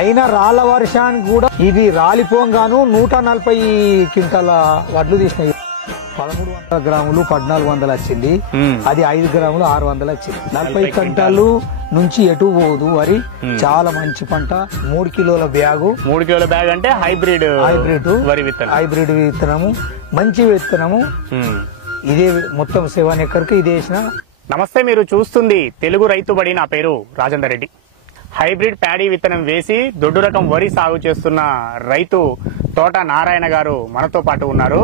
అయినా రాళ్ల వర్షానికి కూడా ఇది రాలిపోగాను 140 క్వింటాల వడ్లు తీసినాయి. 1300 గ్రాములు 1400 వచ్చింది. అది 5 గ్రాములు 600 వచ్చింది. 40 క్వింటాలు నుంచి ఎటు పోదు వరి. చాలా మంచి పంట. 3 కిలోల బ్యాగు. 3 కిలోల బ్యాగ్ అంటే హైబ్రిడ్ వరి విత్తనం. హైబ్రిడ్ విత్తనము, మంచి విత్తనము. ఇదే మొత్తం 7 ఎకర్కి ఇది వేసిన. నమస్తే, మీరు చూస్తుంది తెలుగు రైతు బడి. నా పేరు రాజేందర్ రెడ్డి. హైబ్రిడ్ ప్యాడీ విత్తనం వేసి దొడ్డు రకం వరి సాగు చేస్తున్న రైతు తోట నారాయణ గారు మనతో పాటు ఉన్నారు.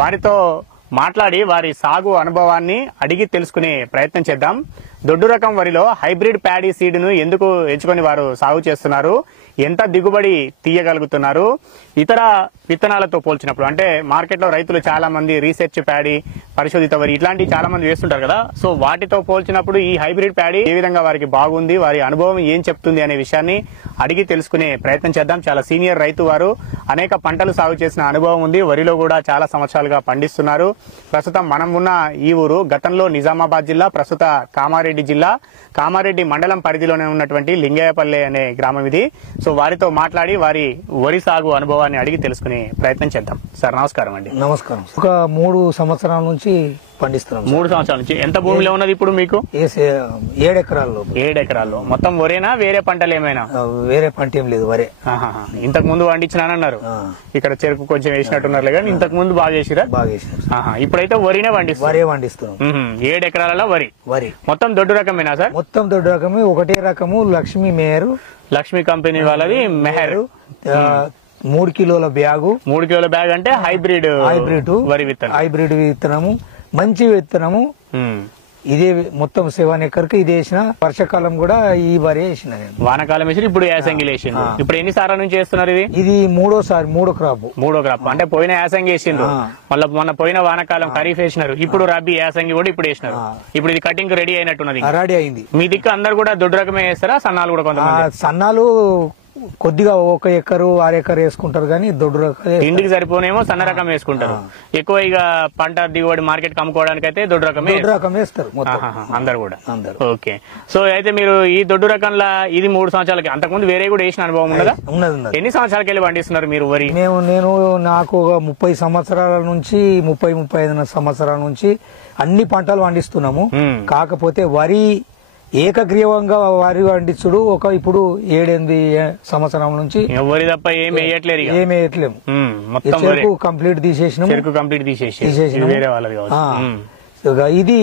వారితో మాట్లాడి వారి సాగు అనుభవాన్ని అడిగి తెలుసుకునే ప్రయత్నం చేద్దాం. దొడ్డు రకం వరిలో హైబ్రిడ్ ప్యాడీ సీడ్ ను ఎందుకు ఎంచుకొని వారు సాగు చేస్తున్నారు, ఎంత దిగుబడి తీయగలుగుతున్నారు, ఇతర విత్తనాలతో పోల్చినప్పుడు. అంటే మార్కెట్ లో రైతులు చాలా మంది రీసెర్చ్ ప్యాడీ, పరిశోధిత వరి ఇట్లాంటివి చాలా మంది వేస్తుంటారు కదా. సో వాటితో పోల్చినప్పుడు ఈ హైబ్రిడ్ ప్యాడీ ఏ విధంగా వారికి బాగుంది, వారి అనుభవం ఏం చెప్తుంది అనే విషయాన్ని అడిగి తెలుసుకునే ప్రయత్నం చేద్దాం. చాలా సీనియర్ రైతు వారు, అనేక పంటలు సాగు చేసిన అనుభవం ఉంది. వరిలో కూడా చాలా సంవత్సరాలుగా పండిస్తున్నారు. ప్రస్తుతం మనం ఉన్న ఈ ఊరు గతంలో నిజామాబాద్ జిల్లా, ప్రస్తుత కామారెడ్డి జిల్లా, కామారెడ్డి మండలం పరిధిలోనే ఉన్నటువంటి లింగయ్యపల్లె అనే గ్రామం ఇది. సో వారితో మాట్లాడి వారి వరి సాగు అనుభవాన్ని అడిగి తెలుసుకునే ప్రయత్నం చేద్దాం. సార్ నమస్కారం అండి. నమస్కారం. ఒక 3 సంవత్సరాల నుంచి పండిస్తున్నాం. 3 సంవత్సరాల నుంచి. ఎంత భూమిలో ఉన్నది ఇప్పుడు మీకు? 7 ఎకరాల్లో. 7 ఎకరాల్లో. మొత్తం వరేనా, వేరే పంటలు ఏమైనా? వేరే పంట ఏం లేదు, వరే. ఇంతకు ముందు పండించినానన్నారు. ఇక్కడ చెరుకు కొంచెం వేసినట్టున్నారు కానీ ఇంతకు ముందు బాగా చేసిరా? బాగా చేసినారు. ఇప్పుడైతే వరినే వరే పండిస్తున్నాం. 7 ఎకరాలలో వరి. మొత్తం దొడ్డు రకమేనా సార్? మొత్తం దొడ్డు రకమే. ఒకటే రకము లక్ష్మీ మేయర్, లక్ష్మీ కంపెనీ వాళ్ళది మెహర్. 3 కిలోల బ్యాగు. 3 కిలోల బ్యాగ్ అంటే హైబ్రిడ్ వరి విత్తనం. హైబ్రిడ్ విత్తనము, మంచి విత్తనము. ఇదే మొత్తం 7 ఎకర్కి ఇది వేసిన. వర్షాకాలం కూడా ఈ వరి వేసిన నేను. వానకాలం వేసి ఇప్పుడు యాసంగి వేసిండు. ఇప్పుడు ఎన్ని సార్లు నుంచి చేస్తున్నారు ఇది? ఇది మూడో క్రాప్. మూడో క్రాప్ అంటే పోయిన యాసంగి వేసిండ్రు, మళ్ళీ మొన్న పోయిన వానకాలం ఖరీఫ్ వేసినారు, ఇప్పుడు రబీ యాసంగి కూడా ఇప్పుడు వేసినారు. ఇప్పుడు ఇది కటింగ్ రెడీ అయినట్టున్నది. రెడీ అయింది. మీ దిక్కు అందరు కూడా దొడ్డు రకమే వేస్తారా? సన్నాలు కూడా కొంతమంది? సన్నాలు కొద్దిగా 1 ఎకరు 6 ఎకరు వేసుకుంటారు కానీ దొడ్డు రకం ఇంటికి సరిపోనేమో సన్న రకం వేసుకుంటారు. ఎక్కువ ఇక పంట దిగుబడి మార్కెట్ అమ్ముకోవడానికి అయితే దొడ్డు రకం వేస్తారు అందరు కూడా. ఓకే. సో అయితే మీరు ఈ దొడ్డు రకంలో ఇది 3 సంవత్సరాలకి, అంతకుముందు వేరే కూడా వేసిన అనుభవం ఉన్నదా? ఎన్ని సంవత్సరాలకి వెళ్ళి పండిస్తున్నారు మీరు వరి? నేను నాకు 30 సంవత్సరాల నుంచి 35 సంవత్సరాల నుంచి అన్ని పంటలు పండిస్తున్నాము. కాకపోతే వరి ఏకగ్రీవంగా వరి పండించుడు ఇప్పుడు 7-8 సంవత్సరాల నుంచి వరి తప్ప ఏమి వేయట్లేము. చెరుకు కంప్లీట్ తీసేసినాము. ఇది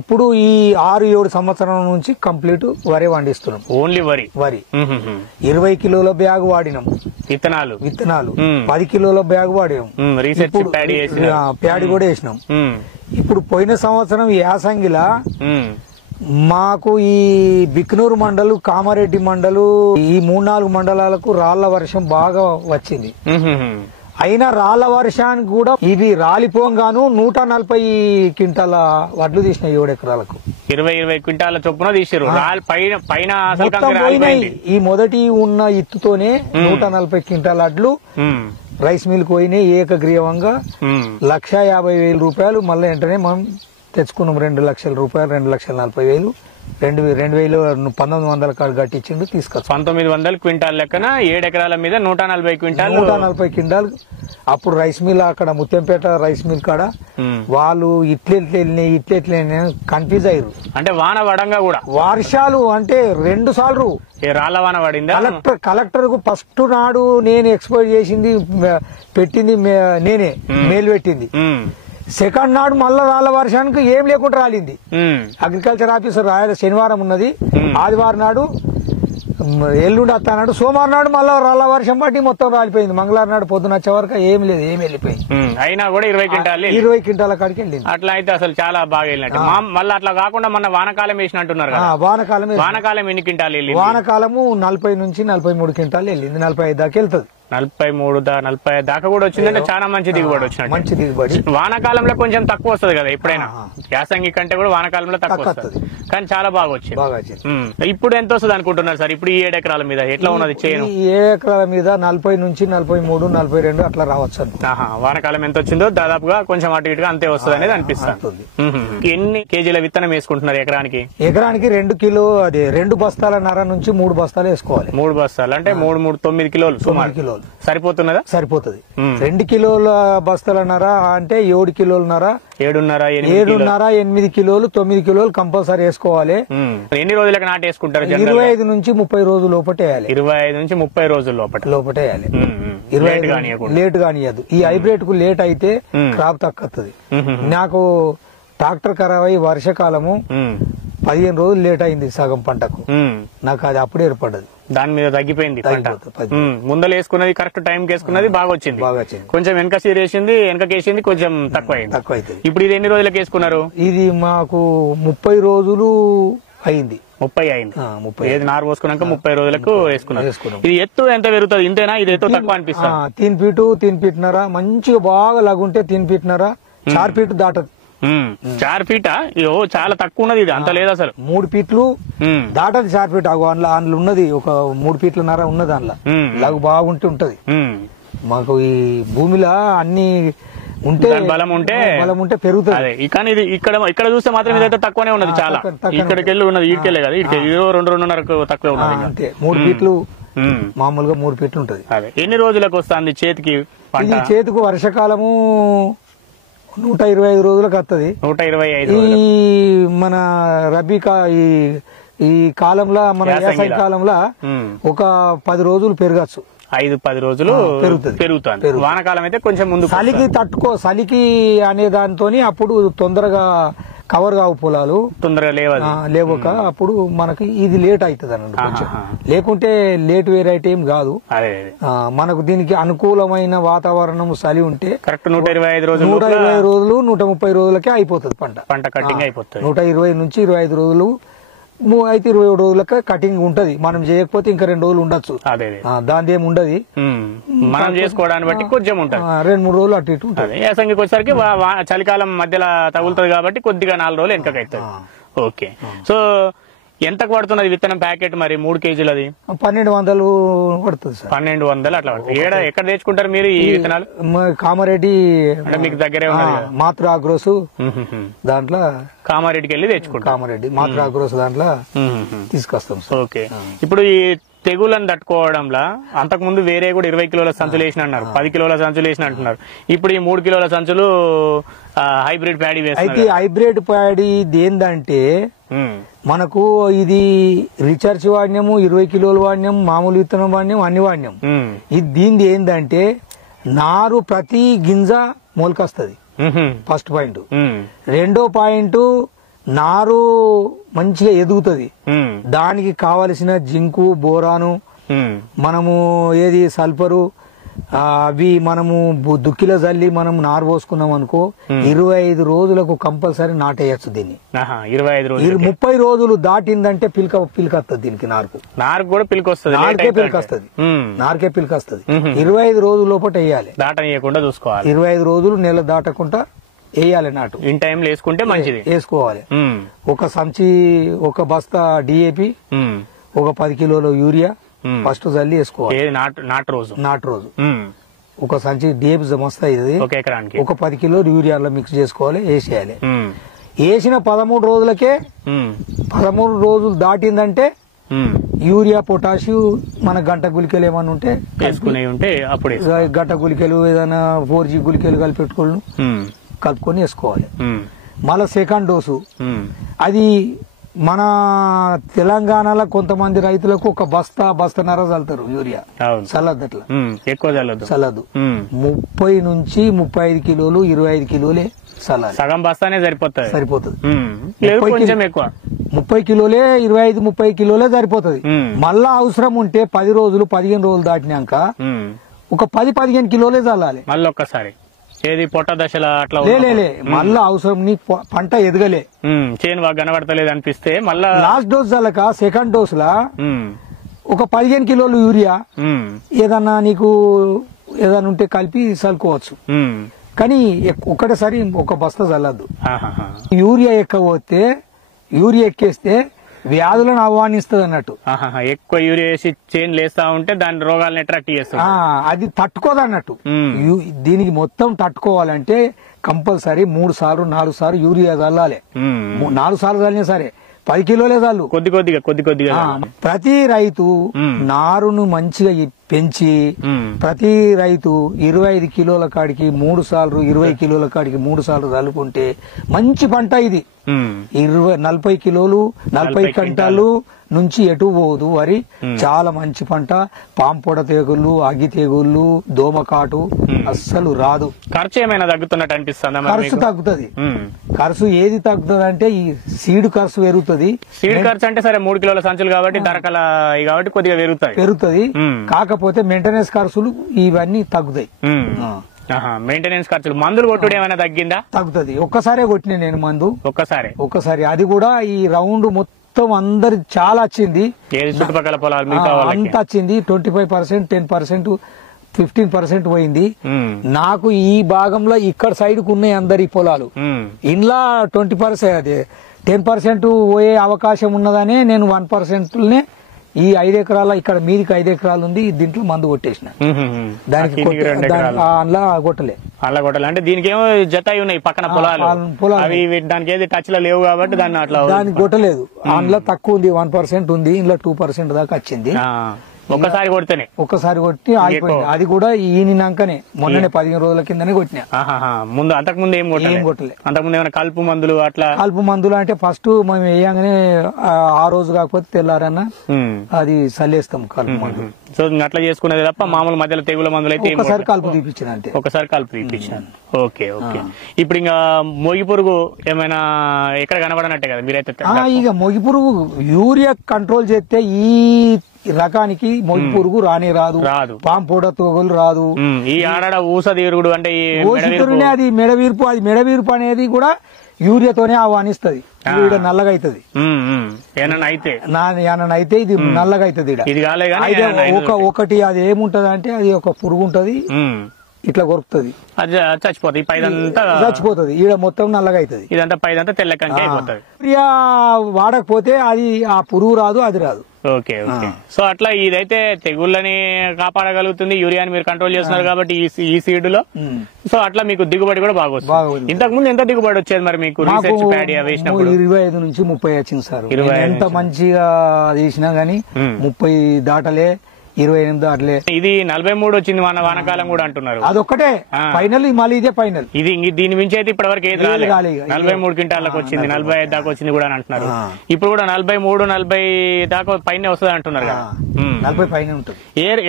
ఇప్పుడు ఈ 6-7 సంవత్సరాల నుంచి కంప్లీట్ వరి పండిస్తున్నాం. ఓన్లీ వరి. 20 కిలోల బ్యాగ్ వాడినాం. విత్తనాలు 10 కిలోల బ్యాగ్ వాడినాం. ప్యాడీ కూడా వేసినాం. ఇప్పుడు పోయిన సంవత్సరం యాసంగిలా మాకు ఈ బిక్నూరు మండలు, కామారెడ్డి మండలు, ఈ 3-4 మండలాలకు రాళ్ల వర్షం బాగా వచ్చింది. అయినా రాళ్ల వర్షానికి కూడా ఇది రాలిపోగాను 140 క్వింటాల వడ్లు తీసినాయి. 7 ఎకరాలకు 20 క్వింటాల చొప్పున తీసారు. పైన ఈ మొదటి ఉన్న ఇత్తుతోనే 140 క్వింటాల వడ్లు రైస్ మిల్ పోయినాయి ఏకగ్రీవంగా. 1,50,000 రూపాయలు మళ్ళీ వెంటనే మనం తెచ్చుకున్నాం. 2 లక్షల రూపాయలు, 2,40,000, 2,1900 కాడ కట్టించిండు తీసుకొచ్చి 1900 క్వింటాల్ లెక్కన 7 ఎకరాల మీద 140 క్వింటాల్. అప్పుడు రైస్ మిల్ అక్కడ ముత్యంపేట రైస్ మిల్ కాడ వాళ్ళు ఇట్లెట్లే కన్ఫ్యూజ్ అయ్యారు. అంటే వాన పడంగా కూడా వర్షాలు అంటే 2 సార్లు రాళ్ల వాన పడిందా? కలెక్టర్ కు ఫస్ట్ నాడు నేను ఎక్స్పోర్ట్ చేసింది పెట్టింది నేనే, మేలు పెట్టింది. సెకండ్ నాడు మళ్ళా రాళ్ల వర్షానికి ఏం లేకుండా రాలింది. అగ్రికల్చర్ ఆఫీసర్ శనివారం ఉన్నది, ఆదివారం నాడు ఎల్లుండి వస్తాడు, సోమవారం నాడు మళ్ళా రాళ్ల వర్షం పట్టి మొత్తం రాలిపోయింది. మంగళవారం నాడు పొద్దున వచ్చే వరకు ఏం లేదు, ఏమి వెళ్ళిపోయింది. అయినా కూడా 20 క్వింటాల కాడికి వెళ్ళింది. అట్లా అయితే అసలు చాలా బాగా వెళ్ళినట్టు. మళ్ళీ అట్లా కాకుండా మన వానకాలం వేసినట్టున్నారు. వానకాలం ఎన్ని క్వింటాలు? వానకాలము 40 నుంచి 43 క్వింటాలు వెళ్ళింది. 45 దాకా వెళ్తుంది. 43 40 దాకా కూడా వచ్చిందంటే చాలా మంచి దిగుబడి వచ్చినట్టు. మంచి దిగుబడి. వానాకాలంలో కొంచెం తక్కువ వస్తుంది కదా ఎప్పుడైనా, యాసంగి కంటే కూడా వానాకాలంలో తక్కువ వస్తుంది, కానీ చాలా బాగా వచ్చింది. ఇప్పుడు ఎంత వస్తుంది అనుకుంటున్నారు సార్? ఇప్పుడు ఈ 7 ఎకరాల మీద ఎట్లా ఉన్నది చేను? ఈ 7 ఎకరాల మీద 40 నుంచి 43, 42 అట్లా రావచ్చు. వానాకాలం ఎంత వచ్చిందో దాదాపుగా కొంచెం అటు ఇటుగా అంతే వస్తుంది అనేది అనిపిస్తుంది. ఎన్ని కేజీల విత్తనం వేసుకుంటున్నారు ఎకరానికి? ఎకరానికి 2 కిలో అదే 2 బస్తాలన్నర నుంచి 3 బస్తాలు వేసుకోవాలి. 3 బస్తాలు అంటే 9 కిలోలు. 9 కిలోలు సరిపోతున్నదా? సరిపోతుంది. 2 కిలోల బస్తాలన్నర అంటే 7 కిలోలన్నర, 7.5 8 కిలోలు, 9 కిలోలు కంపల్సరీ వేసుకోవాలి. ఎన్ని రోజులకు నాటు వేసుకుంటారు? 25 నుంచి 30 రోజుల లోపట వేయాలి. 25 నుంచి 30 రోజుల లోపట వేయాలి. లేట్ కానియద్దు. ఈ హైబ్రిడ్ కు లేట్ అయితే క్రాప్ తక్కువ. నాకు ట్రాక్టర్ ఖరాబ్ అయ్యి వర్షకాలము 15 రోజులు లేట్ అయింది సగం పంటకు. నాకు అది అప్పుడే ఏర్పడ్డది. దాని మీద తగ్గిపోయింది పంట. ముందలు వేసుకున్నది కరెక్ట్ టైం వేసుకున్నది బాగా వచ్చింది. కొంచెం వెనక సీరేసింది, వెనకేసింది కొంచెం తక్కువ అయింది. ఇప్పుడు ఇది ఎన్ని రోజులకు వేసుకున్నారు? ఇది మాకు 30 రోజులు అయింది. 30 అయింది. ఏది నారు పోసుకున్నాక 30 రోజులకు వేసుకున్నారు. ఇది ఎత్తు ఎంత పెరుగుతుంది? ఇంతేనా? ఇది ఎత్తు తక్కువ అనిపిస్తుంది. 3 ఫీటు 3 ఫీట్నర మంచిగా బాగా లాగుంటే 3 ఫీట్నర 4 ఫీట్ దాటదు. 4 ఫీటా? చాలా తక్కువ ఉన్నది. ఇది అంత లేదు అసలు. 3 ఫీట్లు దాటది 4 ఫీట్. అందులో ఉన్నది ఒక 3 ఫీట్లన్నర ఉన్నది. అందులో లాగు బాగుంటే ఉంటది. మాకు ఈ భూమిలో అన్ని ఉంటే బలం ఉంటే పెరుగుతుంది. కానీ ఇది ఇక్కడ చూస్తే మాత్రం ఇదైతే తక్కువనే ఉన్నది. చాలా ఇక్కడికి వెళ్ళి ఉన్నది. ఇటుకెళ్ళే కదా, ఇటుకే 2.5 తక్కువ ఉన్నది. అంతే 3 ఫీట్లు మామూలుగా 3 ఫీట్లు ఉంటది. ఎన్ని రోజులకు వస్తుంది చేతికి? చేతికి వర్షకాలము 125 రోజులకు వస్తుంది. 125. ఈ మన రబీ ఈ కాలంలో మన వ్యవసాయ కాలంలో ఒక 10 రోజులు పెరగచ్చు. 5-10 రోజులు పెరుగుతుంది. వానాకాలం అయితే కొంచెం ముందు చలికి అనే దాంతో అప్పుడు తొందరగా కవర్ కావు పొలాలు, తొందరగా లేవక అప్పుడు మనకి ఇది లేట్ అవుతుంది అన్నట్టు కొంచెం. లేకుంటే లేట్ వెరైటీ ఏం కాదు. మనకు దీనికి అనుకూలమైన వాతావరణం చలి ఉంటే కరెక్ట్ 125 రోజులు 130 రోజులకే అయిపోతుంది పంట కటింగ్ అయిపోతుంది. 120 నుంచి 25 రోజులు అయితే 27 రోజులకే కటింగ్ ఉంటది. మనం చేయకపోతే ఇంకా 2 రోజులు ఉండొచ్చు. దాని ఏమి ఉండదు. మనం చేసుకోవడాన్ని బట్టి కొంచెం ఉంటుంది. 2-3 రోజులు అటు ఇటు ఉంటుంది. యాసంగికి వచ్చేసరికి చలికాలం మధ్యలో తగులుతుంది కాబట్టి కొద్దిగా 4 రోజులు వెనకకి అవుతుంది. ఓకే. సో ఎంతకు పడుతున్నది విత్తనం ప్యాకెట్ మరి 3 కేజీలది? 1200 పడుతుంది సార్. 1200 అట్లా పడుతుంది. ఎక్కడ తెచ్చుకుంటారు మీరు ఈ విత్తనాలు? కామారెడ్డి అంటే మీకు దగ్గరే ఉన్నది. మాతృ ఆగ్రోస్ దాంట్లో కామారెడ్డికి వెళ్ళి తెచ్చుకుంటాం. కామారెడ్డి మాతృ ఆగ్రోస్ దాంట్లో తీసుకొస్తాం. ఓకే. ఇప్పుడు ఈ తెగులను తట్టుకోవడంలో అంతకు ముందు వేరే కూడా 20 కిలోల సంచులు వేసిన అన్నారు, 10 కిలోల సంచులు వేసిన అంటున్నారు. ఇప్పుడు ఈ 3 కిలోల సంచులు హైబ్రిడ్ ప్యాడీ వేస్తారు. అయితే హైబ్రిడ్ ప్యాడీ ఏందంటే మనకు ఇది రీఛార్జ్ వాడినాము, 20 కిలోలు వాడినాం, మామూలు విత్తనం వాడినాం, అన్ని వాడినాం. ఇది దీనిది ఏంటంటే నారు ప్రతి గింజ మొలకొస్తుంది. First point. రెండో పాయింట్ నారు మంచిగా ఎదుగుతుంది. దానికి కావలసిన జింకు, బోరాను, మనము ఏది సల్ఫరు అవి మనము దుక్కిలో జల్లి మనం నారు పోసుకున్నాం అనుకో 25 రోజులకు కంపల్సరీ నాటేయచ్చు దీన్ని. 30 రోజులు దాటిందంటే పిలికొస్తుంది దీనికి. నారుకు కూడా పిలికొస్తుంది. నారుకే పిలికొస్తుంది. 25 రోజుల లోపల వేయాలి. దాటనీయకుండా చూసుకోవాలి. 25 రోజులు నెల దాటకుండా వేయాలి నాటు. ఇన్ టైం వేసుకుంటే మంచిది. వేసుకోవాలి. ఒక సంచి, ఒక బస్తా డిఏపి, ఒక 10 కిలోల యూరియా ఫస్ట్ జల్లి వేసుకోవాలి. నాటు రోజు ఒక సంచి డిఏపి మస్తు అయ్యేది. ఒక 10 కిలోలు యూరియాలో మిక్స్ చేసుకోవాలి, వేసేయాలి. వేసిన 13 రోజులకే 13 రోజులు దాటిందంటే యూరియా, పొటాషియం మన గంట గుళికలు ఏమన్నా ఉంటే అప్పుడు గంట గుళికలు ఏదైనా 4G గుళికలు కలుపుకొని వేసుకోవాలి. మళ్ళా సెకండ్ డోసు అది మన తెలంగాణలో కొంతమంది రైతులకు ఒక బస్తన్నర చల్లుతారు యూరియా. చల్లద్దు, అట్లా ఎక్కువ చల్లద్దు. 30 నుంచి 35 కిలోలు 25 కిలోలే చల్లాలి. సగం బస్తానే సరిపోతుంది. 30 కిలోలే 25-30 కిలోలే సరిపోతుంది. మళ్ళా అవసరం ఉంటే 10 రోజులు 15 రోజులు దాటినాక ఒక 10-15 కిలోలే చల్లాలి. మళ్ళీ ఒక్కసారి ఏది పొట్ట దశలో అట్లా మళ్ళా అవసరం నీ పంట ఎదగలే, చేను కనబడతలేదు అనిపిస్తే మళ్ళా లాస్ట్ డోస్ చల్లక సెకండ్ డోస్ లా ఒక 15 కిలోలు యూరియా ఏదన్నా నీకు ఏదన్నా ఉంటే కలిపి చల్లుకోవచ్చు. కానీ ఒకటేసారి ఒక బస్తా చల్లద్దు. యూరియా పోతే యూరియా ఎక్కేస్తే వ్యాధులను ఆహ్వానిస్తుంది అన్నట్టు. ఎక్కువ యూరియా వేసి చేను లేస్తా ఉంటే దాని రోగాలను అట్రాక్ట్ చేస్తుంది. అది తట్టుకోదు అన్నట్టు. దీనికి మొత్తం తట్టుకోవాలంటే కంపల్సరీ 3 సార్లు 4 సార్లు యూరియా చల్లాలి. 4 సార్లు చల్లినా సరే 10 కిలోలే చాలు. కొద్ది కొద్దిగా ప్రతి రైతు నారును మంచిగా పెంచి ప్రతి రైతు 25 కిలోల కాడికి 3 సార్లు 20 కిలోల కాడికి 3 సార్లు చల్లుకుంటే మంచి పంట ఇది. 40 కిలోలు 40 క్వింటాలు నుంచి ఎటు పోదు వరి. చాలా మంచి పంట. పాంపొడ తెగుళ్ళు, అగ్గి తెగుళ్ళు, దోమకాటు అస్సలు రాదు. ఖర్చు ఏమైనా తగ్గుతున్నట్టు అనిపిస్తుంది? ఖర్చు తగ్గుతుంది. ఖర్చు ఏది తగ్గుతుంది అంటే ఈ సీడ్ ఖర్చు పెరుగుతుంది. సీడ్ ఖర్చు అంటే సరే 3 కిలోల సంచులు కాబట్టి ధరకల కాబట్టి కొద్దిగా పెరుగుతుంది. కాకపోతే మెయింటెనెన్స్ ఖర్చులు ఇవన్నీ తగ్గుతాయి. మెయింటెనెన్స్ ఖర్చులు మందులు కొట్టుడు ఏమైనా తగ్గిందా? తగ్గుతుంది. ఒక్కసారే కొట్టిన నేను మందు. ఒక్కసారి అది కూడా ఈ రౌండ్ మొత్తం అందరి చాలా వచ్చింది. చుట్టుపక్కల పొలాలు అంతా వచ్చింది. 25%, 10%, 15% పోయింది. నాకు ఈ భాగంలో ఇక్కడ సైడ్ కు ఉన్నాయి అందరి పొలాలు. ఇంట్లో 20% అదే 10% పోయే అవకాశం ఉన్నదనే నేను 1%నే ఈ 5 ఎకరాల ఇక్కడ మీదికి 5 ఎకరాలు ఉంది. దీంట్లో మందు కొట్టేసిన. దానికి అలా కొట్టలే. అంటే దీనికి ఏమో జత ఉన్నాయి పక్కన పొలాలు. అవి దానికి ఏది టచ్ లో లేవు కాబట్టి దానికి కొట్టలేదు. అందులో తక్కువ ఉంది, 1% ఉంది. ఇందులో 2% దాకా వచ్చింది. ఒక్కసారి కొట్టి ఆగిపోయింది. అది కూడా ఈయనకనే మొన్ననే 15 రోజుల కిందనే కొట్టినా. ముందు అంతకుముందు ఏం కొట్టలే. అంతకుముందు ఏమైనా కలుపు మందులు అట్లా? కలుపు మందులు అంటే ఫస్ట్ మేము వేయంగానే ఆ రోజు కాకపోతే తెల్లారన్నా అది చల్లేస్తాం కలుపు మందులు. సో అట్లా చేసుకునేది తప్ప మామూలు మధ్యలో తెగుల మందులు అయితే ఒకసారి కలుపు తీపించిన అంతే. ఒకసారి కలుపు తీపించాను. ఓకే. ఇప్పుడు ఇంకా మొగి పురుగు ఏమైనా ఎక్కడ కనబడనట్టే కదా మీరైతే? ఇక మొగి పురుగు యూరియా కంట్రోల్ చేస్తే ఈ రకానికి మొగి పురుగు రానే రాదు. పాంపొడ తోగలు రాదు. ఈ ఆడ ఊస తీరుగుడు అంటే అది మెడవీర్పు. అది మెడవీర్పు అనేది కూడా యూరియాతోనే ఆహ్వానిస్తుంది. నల్లగా అవుతుంది. అయితే ఇది నల్లగా అవుతుంది. ఒకటి అది ఏముంటది అంటే అది ఒక పురుగు ఉంటది, ఇట్లా కొరుకుతుంది, చచ్చిపోతుంది. ఈడ మొత్తం నల్లగా అవుతుంది. ఇదంతా పైదంతా తెల్లకంగా అయిపోతుంది. యూరియా వాడకపోతే అది ఆ పురుగు రాదు, అది రాదు. ఓకే. సో అట్లా ఇదైతే తెగుళ్ళని కాపాడగలుగుతుంది. యూరియాని మీరు కంట్రోల్ చేస్తున్నారు కాబట్టి ఈ సీడ్ లో. సో అట్లా మీకు దిగుబడి కూడా బాగా వస్తుంది. ఇంతకు ముందు ఎంత దిగుబడి వచ్చేది మరి మీకు? 25 నుంచి 30 వచ్చింది సార్. ఎంత మంచిగా తీసినా గానీ 30 దాటలే, 28 దాటలే. ఇది 43 వచ్చింది మన వానకాలం కూడా అంటున్నారు. అదొక్కటే ఫైనల్. మళ్ళీ ఇదే ఫైనల్. ఇది దీని మించి అయితే ఇప్పటి వరకు ఏది రాలేదు. 43 క్వింటాలకు వచ్చింది, 45 దాకా వచ్చింది కూడా అంటున్నారు. ఇప్పుడు కూడా 43, 40 దాకా పైన వస్తుంది అంటున్నారు కదా. 40 పైన ఉంటుంది.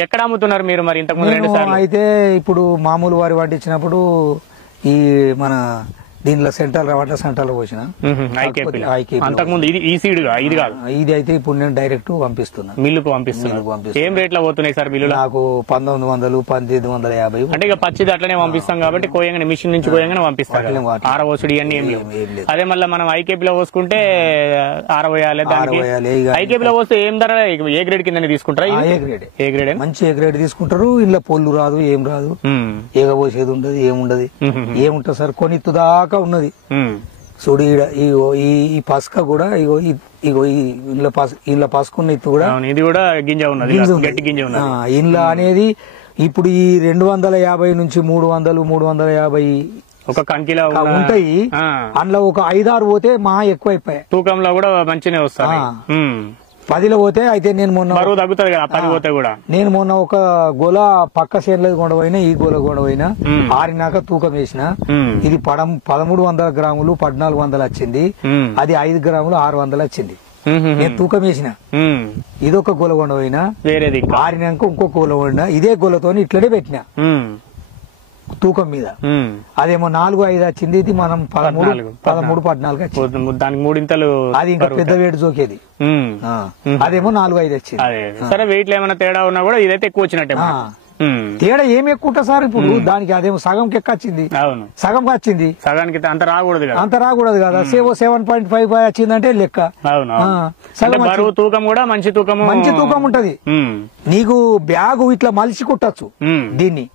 ఎక్కడ అమ్ముతున్నారు మీరు మరి? ఇంతకు ముందు 2 సార్లు అయితే ఇప్పుడు మామూలు వారి పట్టించినప్పుడు ఈ మన దీనిలో సెంట్రల్ పోసిన అంతకుముందు ఈ సీడ్ ఇది కాదు. ఇది అయితే ఇప్పుడు నేను డైరెక్ట్ పంపిస్తున్నా, మిల్లుకు పంపిస్తున్నా. ఏం రేట్ లో పోతున్నాయి సార్ మిల్లు? నాకు 1900, 1850. అంటే ఇక పచ్చిది అట్లనే పంపిస్తాం కాబట్టి కోయంగానే మిషన్ నుంచి కోయంగానే పంపిస్తాం. ఆరవోసుడి అన్ని ఏం లేవు. అదే మళ్ళీ మనం ఐకేపీలో పోసుకుంటే ఆరవేయాలి. ఐకేపీలో పోస్తే ఏం ధర? ఏ గ్రేడ్ కింద తీసుకుంటారా? ఏ గ్రేడ్ మంచి ఏ గ్రేడ్ తీసుకుంటారు. ఇలా పొల్లు రాదు, ఏం రాదు, ఏగబోసేది ఉండదు, ఏముండదు. ఏముంటది సార్ కొనిత్తు దాకా ఉన్నది. చూడు ఈ పసుక కూడా ఇగో ఇలా పసుకున్న ఇత్తు కూడా, ఇది కూడా గింజ ఉన్నది, గట్టి గింజ ఉన్నది. ఇండ్ల అనేది ఇప్పుడు ఈ 250 నుంచి 300, 350 ఒక కంకిలో ఉంటాయి. అందులో ఒక 5-6 పోతే మా ఎక్కువ అయిపోయాయి. తూకంలో కూడా మంచిగా వస్తాయి. 10లో పోతే అయితే నేను మొన్న బరువు తగ్గుతుంది కదా 10 పోతే కూడా. నేను మొన్న ఒక గోల పక్క చేనులో కొండపోయినా, ఈ గోల కొండపోయినా, ఆరినాక తూకం వేసిన. ఇది 1300 గ్రాములు 1400 వచ్చింది. అది 5 గ్రాములు 600 వచ్చింది. నేను తూకం వేసిన. ఇదొక గోల కొండపోయినా, వేరేది ఆరినాక ఇంకో గోల కొండ, ఇదే గోలతో ఇట్లనే పెట్టిన తూకం మీద. అదేమో 4-5 వచ్చింది. ఇది మనం 13-14 వచ్చింది. దానికి 3 ఇంతలు. అది ఇంకా పెద్ద వేడి జోకేది. అదేమో 4-5 వచ్చింది. సరే వెయిట్ లో ఏమైనా తేడా ఉన్నా కూడా ఇదైతే ఎక్కువ వచ్చినట్టే. తేడా ఏమి ఎక్కువ ఉంటుంది సార్? ఇప్పుడు దానికి అదేమో సగంకి ఎక్కొచ్చింది, సగం వచ్చింది, సగానికి అంత రాకూడదు కదా. 7.5 వచ్చిందంటే లెక్క. బరువు తూకం కూడా మంచి తూకం ఉంటది. నీకు బ్యాగ్ ఇట్లా మలిసి కుట్టచ్చు దీన్ని.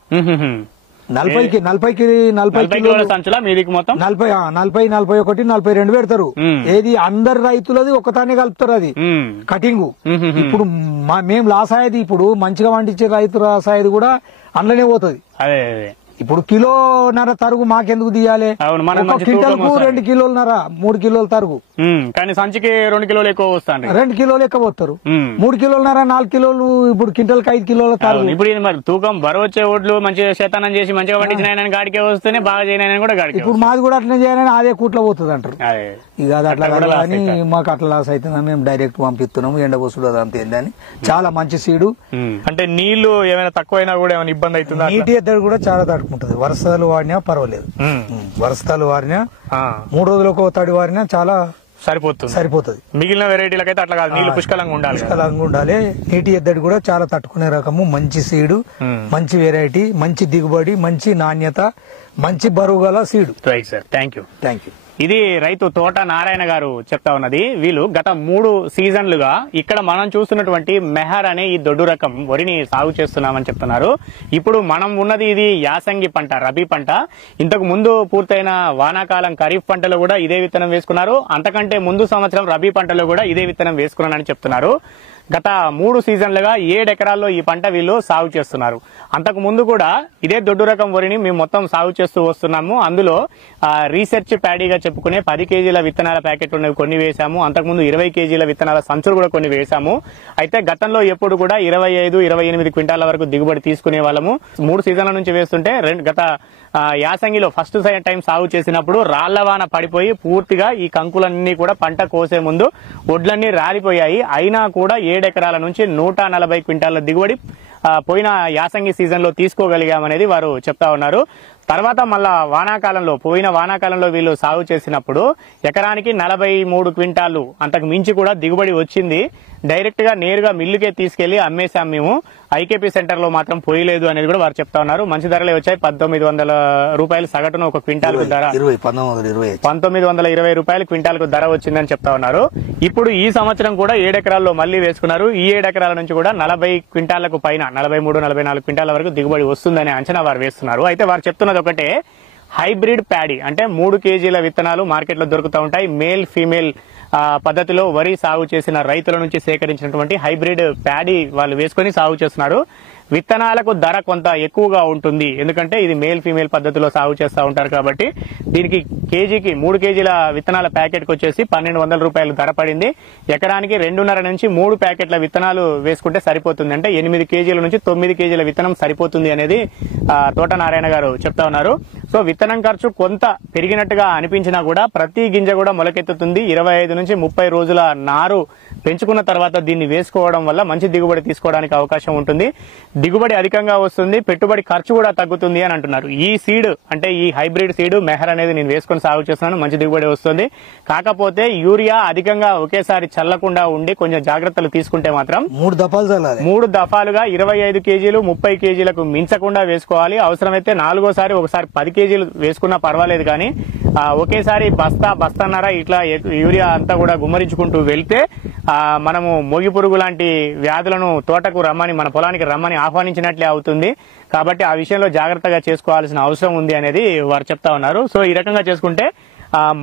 40 కిలోల సంచుల మీదికి మొత్తం 40, 41, 42 పెడతారు. ఏది అందరు రైతులది ఒకతానే కలుపుతారు అది కటింగ్. ఇప్పుడు మేము లాస్ అయ్యేది, ఇప్పుడు మంచిగా పండించే రైతు లాస్ అయ్యేది కూడా అందులోనే పోతుంది. ఇప్పుడు కిలోన్నర తరుగు మాకెందుకు తీయాలి? క్వింటల్కు 2 కిలోలన్నర 3 కిలోల తరుగు, కానీ సంచికి 2 కిలోలు ఎక్కువ వస్తాను. 2 కిలోలు ఎక్కువ పోతారు. 3 కిలోలన్నర 4 కిలోలు. ఇప్పుడు క్వింటల్కి 5 కిలోల తరుగు. ఇప్పుడు మరి తూకం బరువు వచ్చే ఓట్లు మంచిగా శతానం చేసి మంచిగా పట్టించిన గాడికే వస్తేనే బాగా చేయనని కూడా గాడికి. ఇప్పుడు మాది కూడా అట్లనే చేయాలని అదే కూట్లో పోతుంది అంటారు. ఇక అది అట్లా కానీ మాకు అట్లా లాస్ అవుతుందని మేము డైరెక్ట్ పంపిస్తున్నాము. ఎండబోసుడు అదంతా ఏందని. చాలా మంచి సీడు. అంటే నీళ్లు ఏమైనా తక్కువైనా కూడా ఏమైనా ఇబ్బంది అవుతుంది? నీటి ఎద్దడి కూడా చాలా తట్టుకుంటది. వరుసలు వాడినా పర్వాలేదు. వరుసలు వాడినా 3 రోజులకు తడి వారినా చాలా సరిపోతుంది. మిగిలిన వెరైటీలకైతే అట్లా కాదు, నీళ్లు పుష్కలంగా ఉండాలి. నీటి ఎద్దడి కూడా చాలా తట్టుకునే రకము. మంచి సీడు, మంచి వెరైటీ, మంచి దిగుబడి, మంచి నాణ్యత, మంచి బరువు గల seed. Right sir, thank you. ఇది రైతు తోట నారాయణ గారు చెప్తా ఉన్నది. వీళ్ళు గత 3 సీజన్లుగా ఇక్కడ మనం చూస్తున్నటువంటి మెహర్ అనే ఈ దొడ్డు రకం వరిని సాగు చేస్తున్నామని చెప్తున్నారు. ఇప్పుడు మనం ఉన్నది ఇది యాసంగి పంట, రబీ పంట. ఇంతకు ముందు పూర్తయిన వానాకాలం ఖరీఫ్ పంటలో కూడా ఇదే విత్తనం వేసుకున్నారు. అంతకంటే ముందు సంవత్సరం రబీ పంటలో కూడా ఇదే విత్తనం వేసుకున్నానని చెప్తున్నారు. గత 3 సీజన్లుగా 7 ఎకరాల్లో ఈ పంట వీళ్ళు సాగు చేస్తున్నారు. అంతకు ముందు కూడా ఇదే దొడ్డు రకం వరిని మేము మొత్తం సాగు చేస్తూ వస్తున్నాము. అందులో రీసెర్చ్ ప్యాడీగా చెప్పుకునే 10 కేజీల విత్తనాల ప్యాకెట్ ఉన్నవి కొన్ని వేశాము. అంతకుముందు 20 కేజీల విత్తనాల సంచులు కూడా కొన్ని వేశాము. అయితే గతంలో ఎప్పుడు కూడా 25, 28 క్వింటాల వరకు దిగుబడి తీసుకునే వాళ్ళము. 3 సీజన్ల నుంచి వేస్తుంటే గత యాసంగిలో ఫస్ట్ టైం సాగు చేసినప్పుడు రాళ్లవాన పడిపోయి పూర్తిగా ఈ కంకులన్నీ కూడా పంట కోసే ముందు ఒడ్లన్నీ రాలిపోయాయి. అయినా కూడా 7 ఎకరాల నుంచి 140 క్వింటాల దిగుబడి పోయిన యాసంగి సీజన్ లో తీసుకోగలిగామనేది వారు చెప్తా ఉన్నారు. తర్వాత మళ్ళా పోయిన వానాకాలంలో వీళ్ళు సాగు చేసినప్పుడు ఎకరానికి 43 క్వింటాలు అంతకు మించి కూడా దిగుబడి వచ్చింది. డైరెక్ట్ గా నేరుగా మిల్లుకే తీసుకెళ్లి అమ్మేశాం మేము. ఐకేపీ సెంటర్ లో మాత్రం పోయలేదు అనేది కూడా వారు చెప్తా ఉన్నారు. మంచి ధరలే వచ్చాయి. 1900 రూపాయలు సగటున ఒక క్వింటాల్ కు ధర, 1920 రూపాయలు క్వింటాల్ కు ధర వచ్చిందని చెప్తా ఉన్నారు. ఇప్పుడు ఈ సంవత్సరం కూడా 7 ఎకరాల్లో మళ్లీ వేసుకున్నారు. ఈ 7 ఎకరాల నుంచి కూడా 40 క్వింటాలకు పైన 43, 44 క్వింటాల వరకు దిగుబడి వస్తుందనే అంచనా వారు వేస్తున్నారు. అయితే వారు చెప్తున్నది ఒకటే, హైబ్రిడ్ ప్యాడీ అంటే 3 కేజీల విత్తనాలు మార్కెట్ లో దొరుకుతూ ఉంటాయి. మేల్ ఫీమేల్ పద్ధతిలో వరి సాగు చేసిన రైతుల నుంచి సేకరించినటువంటి హైబ్రిడ్ ప్యాడీ వాళ్ళు వేసుకుని సాగు చేస్తున్నారు. విత్తనాలకు ధర కొంత ఎక్కువగా ఉంటుంది, ఎందుకంటే ఇది మేల్ ఫీమేల్ పద్ధతిలో సాగు చేస్తూ ఉంటారు కాబట్టి. దీనికి కేజీకి 3 కేజీల విత్తనాల ప్యాకెట్ కి వచ్చేసి 1200 రూపాయలు ధర పడింది. ఎకరానికి 2.5 నుంచి 3 ప్యాకెట్ల విత్తనాలు వేసుకుంటే సరిపోతుంది. అంటే 8 కేజీల నుంచి 9 కేజీల విత్తనం సరిపోతుంది అనేది తోట నారాయణ గారు చెప్తా ఉన్నారు. సో విత్తనం ఖర్చు కొంత పెరిగినట్టుగా అనిపించినా కూడా ప్రతి గింజ కూడా మొలకెత్తుతుంది. 25 నుంచి 30 రోజుల నారు పెంచుకున్న తర్వాత దీన్ని వేసుకోవడం వల్ల మంచి దిగుబడి తీసుకోవడానికి అవకాశం ఉంటుంది. దిగుబడి అధికంగా వస్తుంది, పెట్టుబడి ఖర్చు కూడా తగ్గుతుంది అని అంటున్నారు. ఈ సీడ్ అంటే ఈ హైబ్రిడ్ సీడ్ మెహర్ అనేది నేను వేసుకుని సాగు చేస్తున్నాను, మంచి దిగుబడి వస్తుంది. కాకపోతే యూరియా అధికంగా ఒకేసారి చల్లకుండా ఉండి కొంచెం జాగ్రత్తలు తీసుకుంటే మాత్రం 3 దఫాలుగా 25 కేజీలు 30 కేజీలకు మించకుండా వేసుకోవాలి. అవసరమైతే 4వ ఒకసారి 10 కేజీలు వేసుకున్నా పర్వాలేదు, కానీ ఒకేసారి బస్తాన్నర ఇట్లా యూరియా అంతా కూడా గుమ్మరించుకుంటూ వెళ్తే మనము మోగి పురుగు లాంటి వ్యాధులను తోటకు రమ్మని, మన పొలానికి రమ్మని ఆహ్వానించినట్లే అవుతుంది. కాబట్టి ఆ విషయంలో జాగ్రత్తగా చేసుకోవాల్సిన అవసరం ఉంది అనేది వారు చెప్తా ఉన్నారు. సో ఈ రకంగా చేసుకుంటే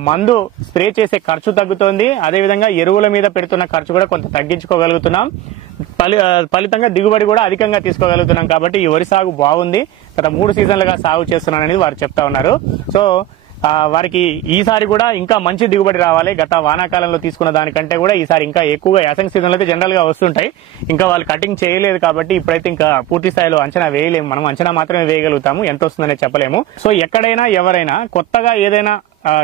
మందు స్ప్రే చేసే ఖర్చు తగ్గుతోంది, అదేవిధంగా ఎరువుల మీద పెడుతున్న ఖర్చు కూడా కొంత తగ్గించుకోగలుగుతున్నాం. ఫలితంగా దిగుబడి కూడా అధికంగా తీసుకోగలుగుతున్నాం. కాబట్టి ఈ వరి సాగు బాగుంది. గత 3 సీజన్లుగా సాగు చేస్తున్నాను అనేది వారు చెప్తా ఉన్నారు. సో వారికి ఈసారి కూడా ఇంకా మంచి దిగుబడి రావాలి. గత వానాకాలంలో తీసుకున్న దానికంటే కూడా ఈసారి ఇంకా ఎక్కువగా, యాసంగి సీజన్లో అయితే జనరల్ గా వస్తుంటాయి, ఇంకా వాళ్ళు కటింగ్ చేయలేదు కాబట్టి ఇప్పుడైతే ఇంకా పూర్తి స్థాయిలో అంచనా వేయలేము. మనం అంచనా మాత్రమే వేయగలుగుతాము, ఎంత వస్తుందనే చెప్పలేము. సో ఎక్కడైనా ఎవరైనా కొత్తగా ఏదైనా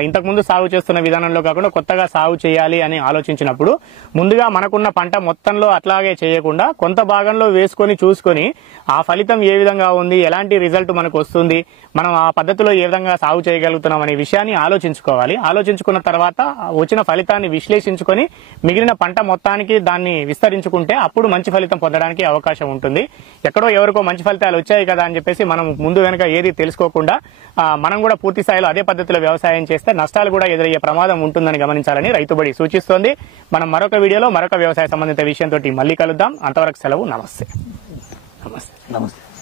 ఇంతకు ముందు సాగు చేస్తున్న విధానంలో కాకుండా కొత్తగా సాగు చేయాలి అని ఆలోచించినప్పుడు ముందుగా మనకున్న పంట మొత్తంలో అట్లాగే చేయకుండా కొంత భాగంలో వేసుకొని చూసుకొని ఆ ఫలితం ఏ విధంగా ఉంది, ఎలాంటి రిజల్ట్ మనకు వస్తుంది, మనం ఆ పద్ధతిలో ఏ విధంగా సాగు చేయగలుగుతున్నాం అనే విషయాన్ని ఆలోచించుకోవాలి. ఆలోచించుకున్న తర్వాత వచ్చిన ఫలితాన్ని విశ్లేషించుకొని మిగిలిన పంట మొత్తానికి దాన్ని విస్తరించుకుంటే అప్పుడు మంచి ఫలితం పొందడానికి అవకాశం ఉంటుంది. ఎక్కడో ఎవరికో మంచి ఫలితాలు వచ్చాయి కదా అని చెప్పేసి మనం ముందు వెనక ఏది తెలుసుకోకుండా మనం కూడా పూర్తి స్థాయిలో అదే పద్ధతిలో వ్యవసాయం చేస్తే నష్టాలు కూడా ఎదురయ్యే ప్రమాదం ఉంటుందని గమనించాలని రైతుబడి సూచిస్తోంది. మనం మరొక వీడియోలో మరొక వ్యవసాయ సంబంధిత విషయంతో మళ్ళీ కలుద్దాం. అంతవరకు సెలవు. నమస్తే. నమస్తే.